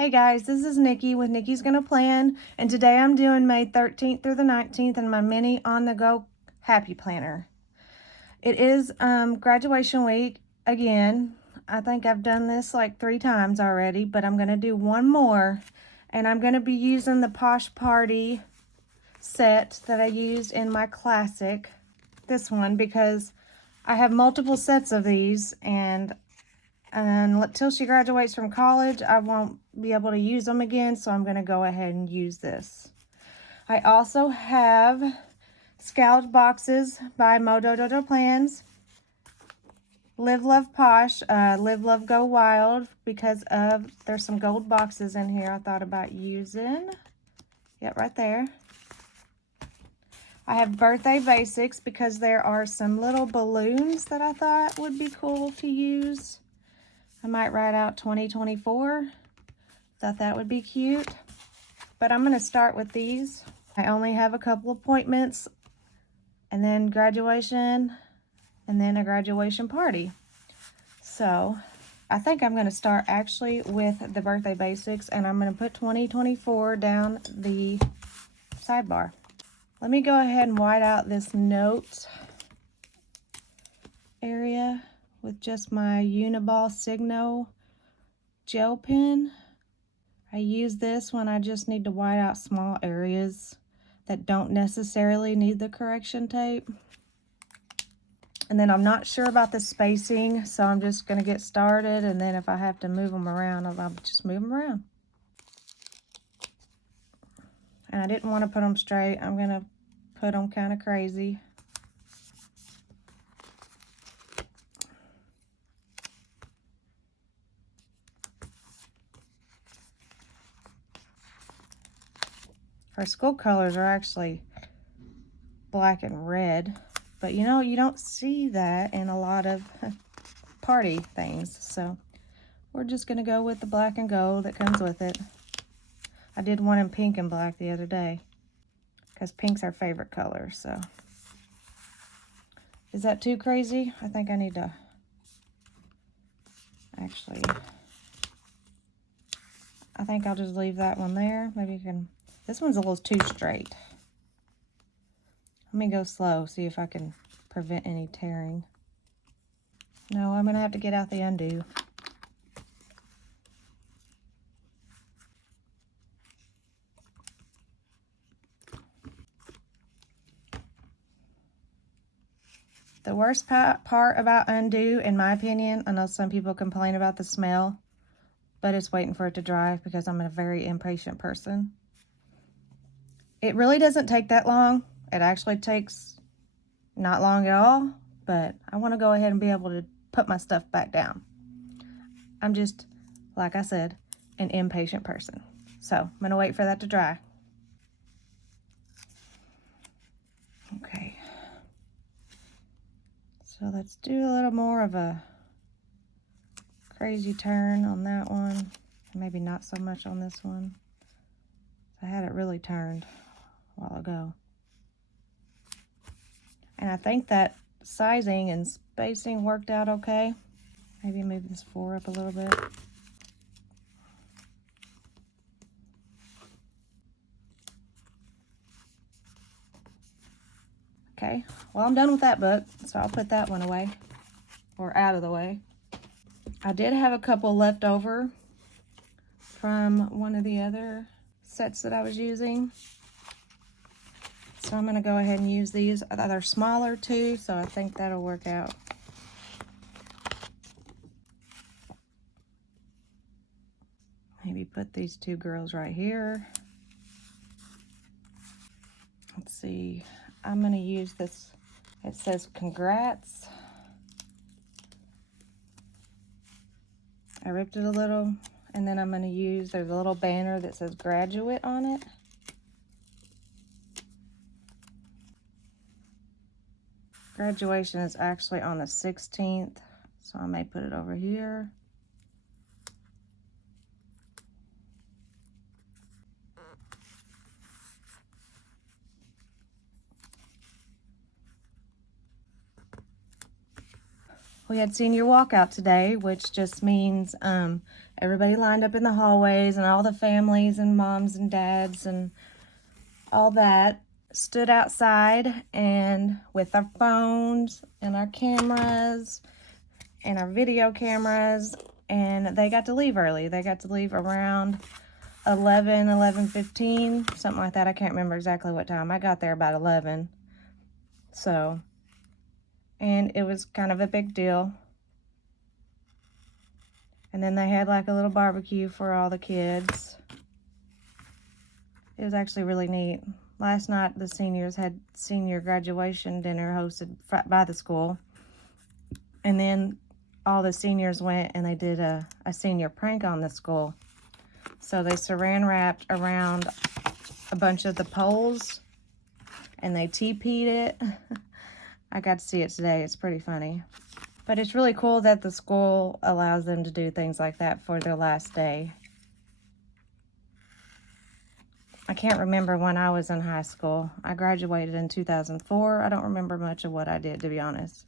Hey guys, this is Nikki with Nikki's Gonna Plan, and today I'm doing May 13th through the 19th in my mini on-the-go happy planner. It is graduation week again. I think I've done this like 3 times already, but I'm gonna do one more, and I'm gonna be using the Posh Party set that I used in my classic, this one, because I have multiple sets of these, and until she graduates from college, I won't be able to use them again, so I'm going to go ahead and use this. I also have scalloped boxes by Modododo Plans. Live, Love, Posh, Live, Love, Go Wild, because there's some gold boxes in here I thought about using. Yep, right there. I have Birthday Basics because there are some little balloons that I thought would be cool to use. I might write out 2024. Thought that would be cute. But I'm going to start with these. I only have a couple appointments, and then graduation, and then a graduation party. So I think I'm going to start actually with the Birthday Basics, and I'm going to put 2024 down the sidebar. Let me go ahead and white out this note area with just my Uniball Signo gel pen. I use this when I just need to white out small areas that don't necessarily need the correction tape. And then I'm not sure about the spacing, so I'm just going to get started, and then if I have to move them around, I'll just move them around. And I didn't want to put them straight. I'm going to put them kind of crazy. Our school colors are actually black and red, but you know, you don't see that in a lot of party things, so we're just gonna go with the black and gold that comes with it. I did one in pink and black the other day because pink's our favorite color. So is that too crazy? I think I need to actually, I think I'll just leave that one there. Maybe you can, this one's a little too straight. Let me go slow, see if I can prevent any tearing. No, I'm gonna have to get out the undo. The worst part about undo, in my opinion, I know some people complain about the smell, but it's waiting for it to dry because I'm a very impatient person. It really doesn't take that long. It actually takes not long at all, but I want to go ahead and be able to put my stuff back down. I'm just, like I said, an impatient person. So I'm going to wait for that to dry. Okay. So let's do a little more of a crazy turn on that one. Maybe not so much on this one. I had it really turned a while ago. And I think that sizing and spacing worked out okay. Maybe move this 4 up a little bit. Okay, well, I'm done with that book, so I'll put that one away, or out of the way. I did have a couple left over from one of the other sets that I was using. So I'm gonna go ahead and use these. They're smaller too, so I think that'll work out. Maybe put these 2 girls right here. Let's see, I'm gonna use this, it says congrats. I ripped it a little, and then I'm gonna use, there's a little banner that says graduate on it. Graduation is actually on the 16th, so I may put it over here. We had senior walkout today, which just means Everybody lined up in the hallways, and all the families and moms and dads and all that stood outside and with our phones and our cameras and our video cameras, and they got to leave early. They got to leave around 11:15, something like that. I can't remember exactly what time. I got there about 11. So, and it was kind of a big deal. And then they had like a little barbecue for all the kids. It was actually really neat. Last night, the seniors had senior graduation dinner hosted by the school. And then all the seniors went and they did a senior prank on the school. So they saran wrapped around a bunch of the poles and they TP'd it. I got to see it today. It's pretty funny. But it's really cool that the school allows them to do things like that for their last day. I can't remember when I was in high school. I graduated in 2004. I don't remember much of what I did, to be honest,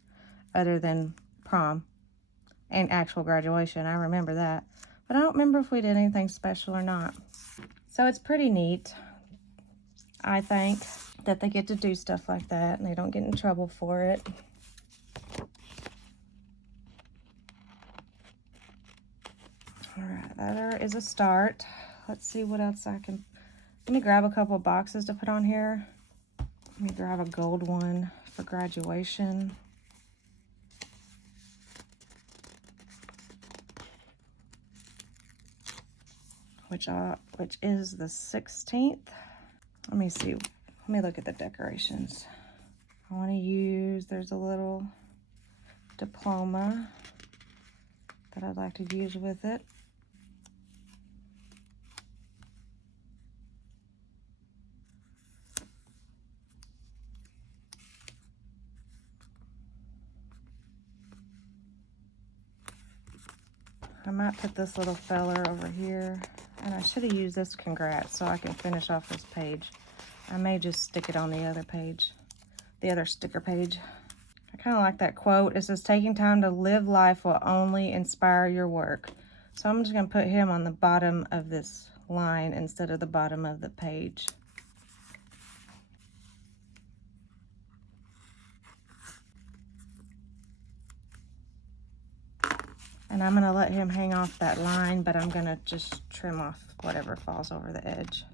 other than prom and actual graduation. I remember that. But I don't remember if we did anything special or not. So it's pretty neat, I think, that they get to do stuff like that and they don't get in trouble for it. All right, there is a start. Let's see what else I can... Let me grab a couple of boxes to put on here. Let me grab a gold one for graduation. Which is the 16th. Let me see. Let me look at the decorations. I want to use, there's a little diploma that I'd like to use with it. I might put this little feller over here, and I should have used this congrats so I can finish off this page. I may just stick it on the other page, the other sticker page. I kind of like that quote. It says, taking time to live life will only inspire your work. So I'm just going to put him on the bottom of this line instead of the bottom of the page. And I'm going to let him hang off that line, but I'm going to just trim off whatever falls over the edge.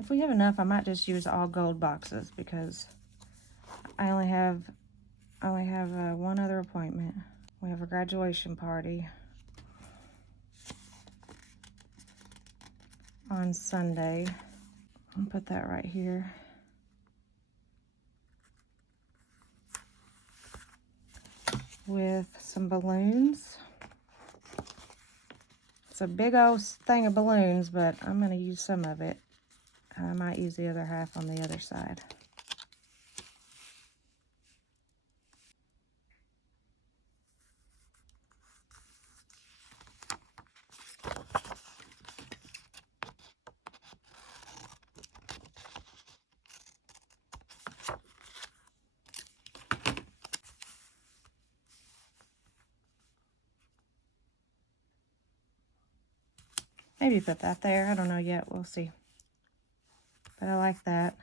If we have enough, I might just use all gold boxes because I only have one other appointment. We have a graduation party on Sunday. I'll put that right here. With some balloons. It's a big old thing of balloons, but I'm going to use some of it. I might use the other half on the other side. Maybe put that there. I don't know yet. We'll see. But I like that.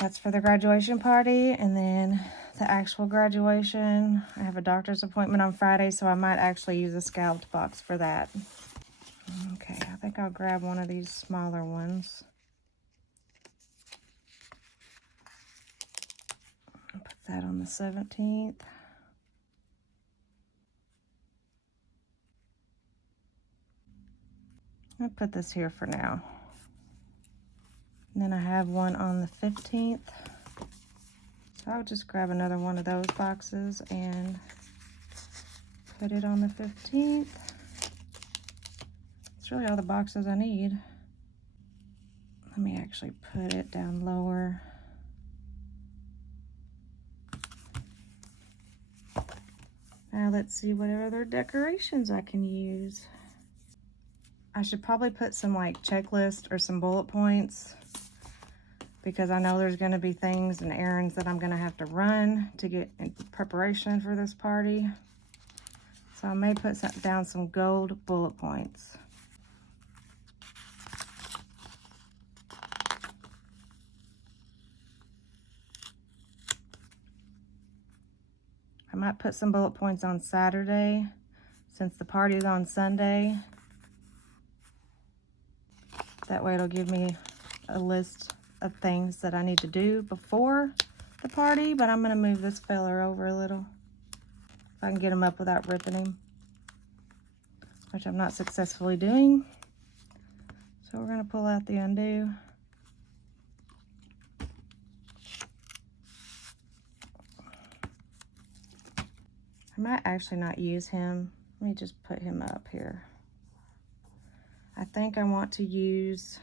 That's for the graduation party. And then the actual graduation, I have a doctor's appointment on Friday, so I might actually use a scalloped box for that. Okay, I think I'll grab one of these smaller ones. I'll put that on the 17th. I'll put this here for now. And then I have one on the 15th. So I'll just grab another one of those boxes and put it on the 15th. That's really all the boxes I need. Let me actually put it down lower. Now let's see what other decorations I can use. I should probably put some like checklist or some bullet points because I know there's going to be things and errands that I'm going to have to run to get in preparation for this party. So I may put down some gold bullet points. I might put some bullet points on Saturday since the party's on Sunday. That way it'll give me a list of things that I need to do before the party, but I'm gonna move this feller over a little if I can get him up without ripping him, which I'm not successfully doing. So we're gonna pull out the undo. I might actually not use him. Let me just put him up here. I think I want to use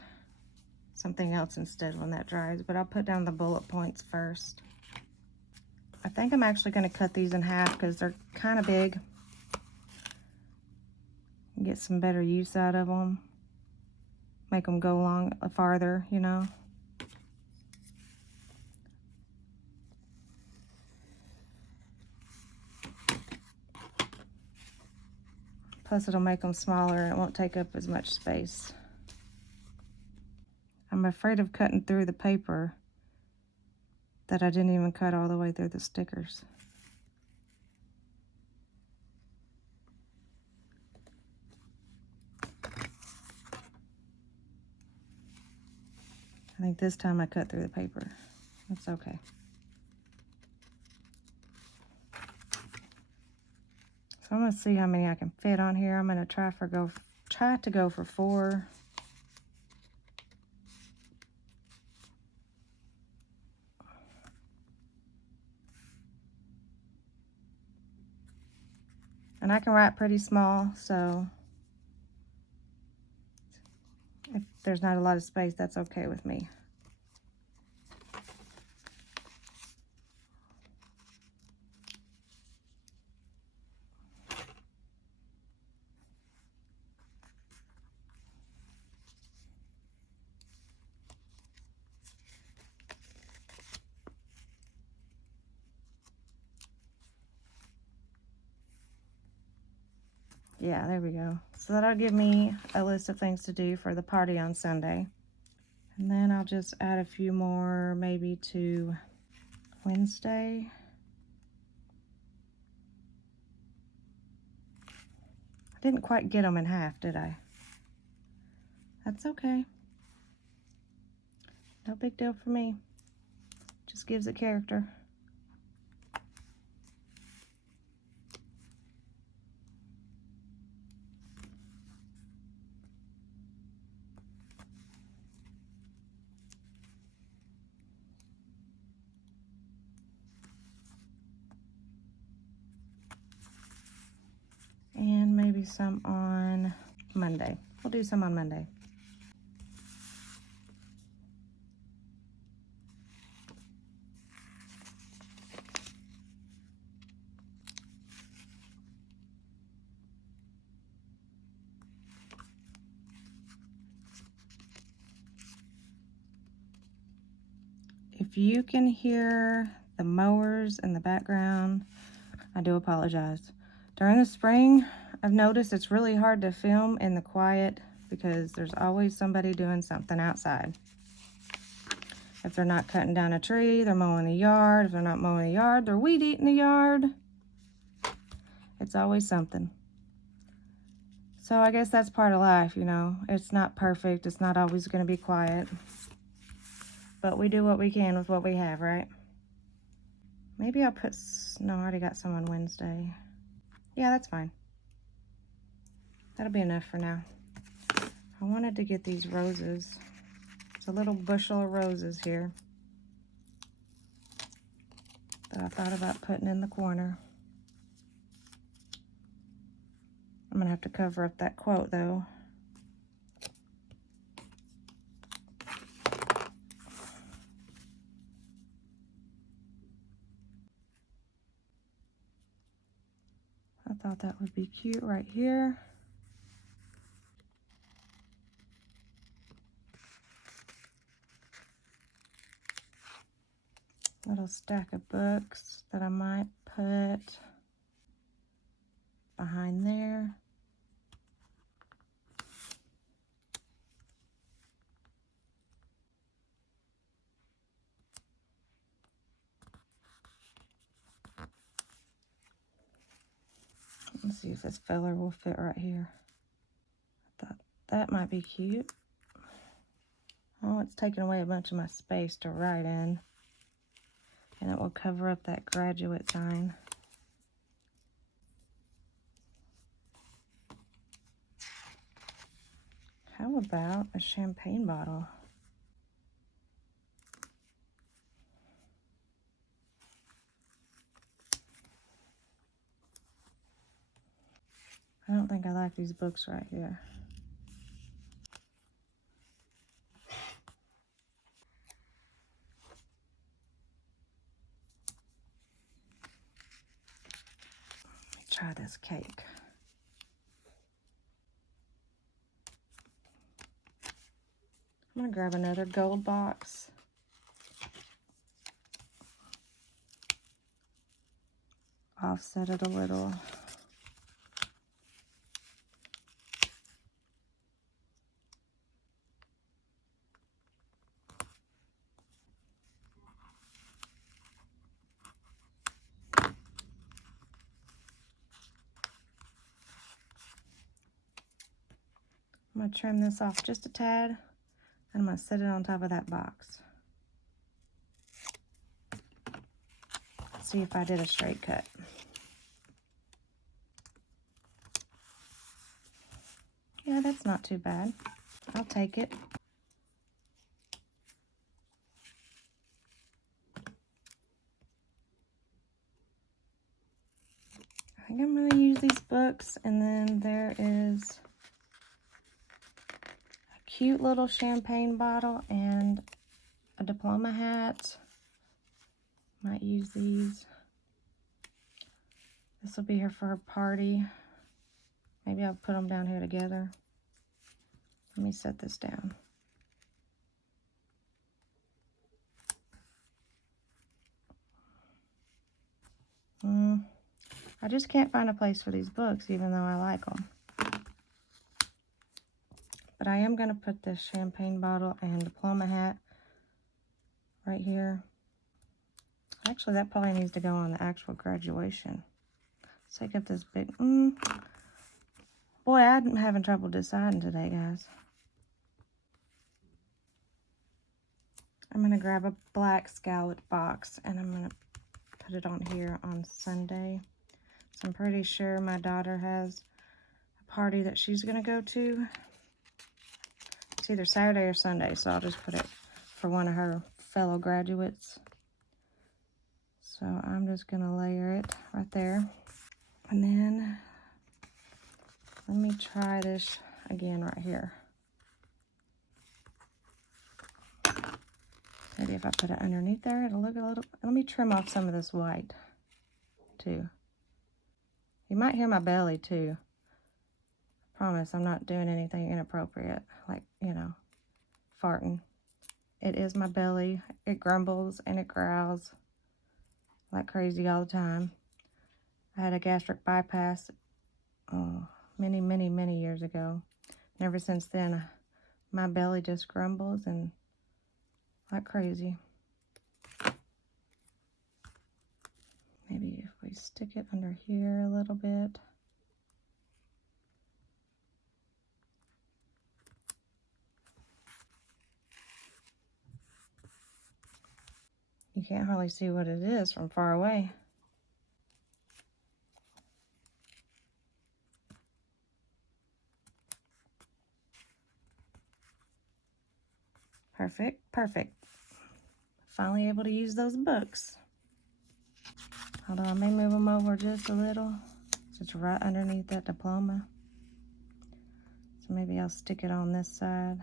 something else instead when that dries, but I'll put down the bullet points first. I think I'm actually going to cut these in half because they're kind of big. Get some better use out of them. Make them go long farther, you know. Plus it'll make them smaller and it won't take up as much space. I'm afraid of cutting through the paper that I didn't even cut all the way through the stickers. I think this time I cut through the paper. That's okay. So I'm gonna see how many I can fit on here. I'm gonna try to go for 4. And I can write pretty small, so if there's not a lot of space, that's okay with me. Yeah, there we go. So that'll give me a list of things to do for the party on Sunday. And then I'll just add a few more maybe to Wednesday. I didn't quite get them in half, did I? That's okay. No big deal for me. Just gives it character. And maybe some on Monday. We'll do some on Monday. If you can hear the mowers in the background, I do apologize. During the spring, I've noticed it's really hard to film in the quiet because there's always somebody doing something outside. If they're not cutting down a tree, they're mowing the yard. If they're not mowing the yard, they're weed eating the yard. It's always something. So I guess that's part of life, you know. It's not perfect. It's not always going to be quiet. But we do what we can with what we have, right? Maybe I'll put... No, I already got some on Wednesday. Yeah, that's fine. That'll be enough for now. I wanted to get these roses. It's a little bushel of roses here that I thought about putting in the corner. I'm gonna have to cover up that quote though. I thought that would be cute right here. Little stack of books that I might put behind there. Let's see if this feather will fit right here. I thought that might be cute. Oh, it's taking away a bunch of my space to write in. And it will cover up that graduate sign. How about a champagne bottle? I don't think I like these books right here. Let me try this cake. I'm gonna grab another gold box. Offset it a little. I'm gonna trim this off just a tad, and I'm gonna set it on top of that box. See if I did a straight cut. Yeah, that's not too bad. I'll take it. I think I'm gonna use these books, and then there is a cute little champagne bottle and a diploma hat. Might use these. This will be here for a party. Maybe I'll put them down here together. Let me set this down. I just can't find a place for these books, even though I like them. But I am going to put this champagne bottle and diploma hat right here. Actually, that probably needs to go on the actual graduation. Let's take up this big... Boy, I'm having trouble deciding today, guys. I'm going to grab a black scalloped box, and I'm going to put it on here on Sunday. So I'm pretty sure my daughter has a party that she's going to go to. It's either Saturday or Sunday, so I'll just put it for one of her fellow graduates. So I'm just going to layer it right there. And then let me try this again right here. Maybe if I put it underneath there, it'll look a little... Let me trim off some of this white, too. You might hear my belly, too. I promise I'm not doing anything inappropriate, like, you know, farting. It is my belly. It grumbles and it growls like crazy all the time. I had a gastric bypass many, many, many years ago. And ever since then, my belly just grumbles and like crazy. Maybe if we stick it under here a little bit. You can't hardly see what it is from far away. Perfect, perfect. Finally able to use those books. Although I may move them over just a little. Just right underneath that diploma. So maybe I'll stick it on this side.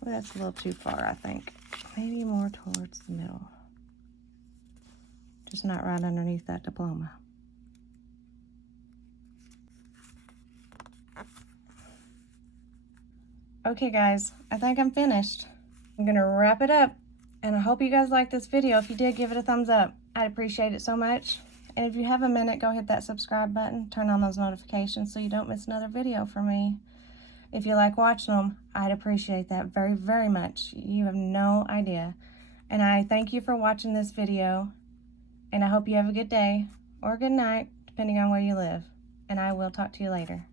Well, that's a little too far, I think. Maybe more towards the middle. Just not right underneath that diploma. Okay guys, I think I'm finished. I'm gonna wrap it up, and I hope you guys liked this video. If you did, give it a thumbs up. I'd appreciate it so much. And if you have a minute, go hit that subscribe button, turn on those notifications so you don't miss another video from me. If you like watching them, I'd appreciate that very, very much. You have no idea. And I thank you for watching this video, and I hope you have a good day or a good night, depending on where you live. And I will talk to you later.